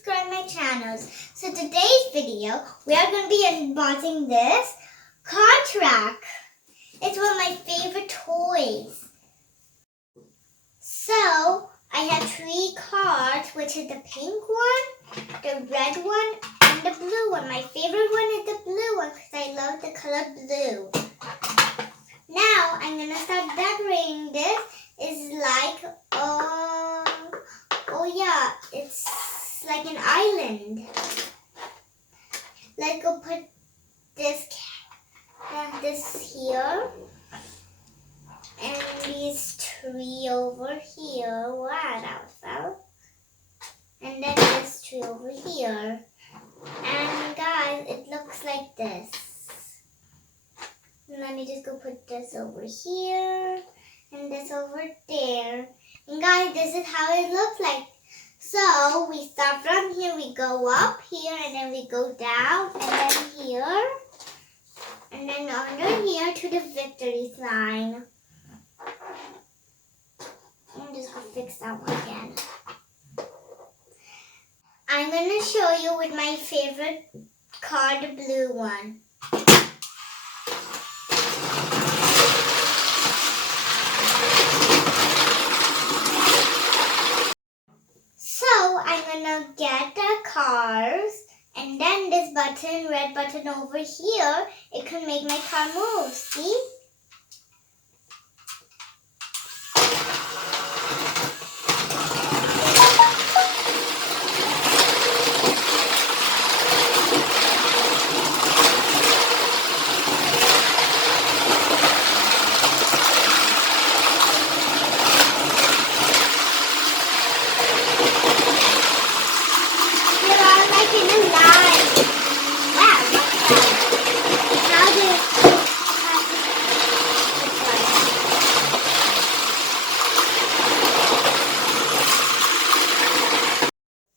subscribe my channels. So today's video, we are going to be unboxing this car track. It's one of my favorite toys. So I have 3 cars, which is the pink one, the red one, and the blue one. My favorite one is the blue one because I love the color blue. Now I'm going to start decorating this. It's like, oh yeah, it's like an island. Let's go put this here. And these 3 over here. Wow, that was fun. And then this 3 over here. And guys, it looks like this. Let me just go put this over here. And this over there. And guys, this is how it looks like. So we start from here, we go up here, and then we go down, and then here. And then under here to the victory sign. I'm just going to fix that one again. I'm going to show you with my favorite car, the blue one. So I'm going to get the cars. And then this button, red button over here, it can make my car move. See?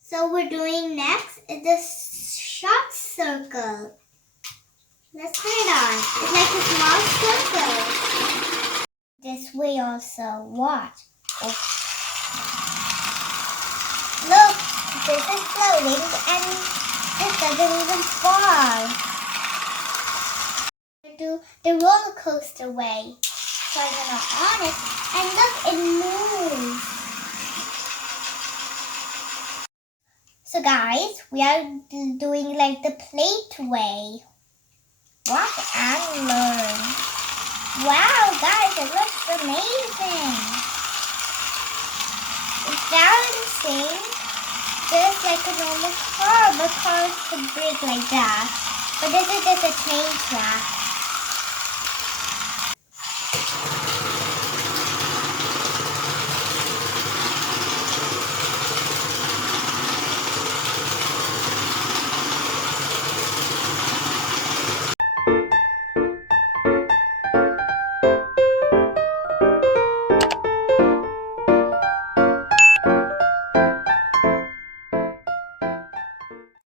So we're doing next is the shot circle. Let's put it on. It's like a small circle. This way also. Watch. Oh. Look, this is floating and it doesn't even fall. Do the roller coaster way. So I'm gonna on it and look, it moves. So guys, we are doing like the plate way. Watch and learn. Wow, guys, it looks amazing. It's balancing just like a normal car, but cars could break like that. But this is just a train track.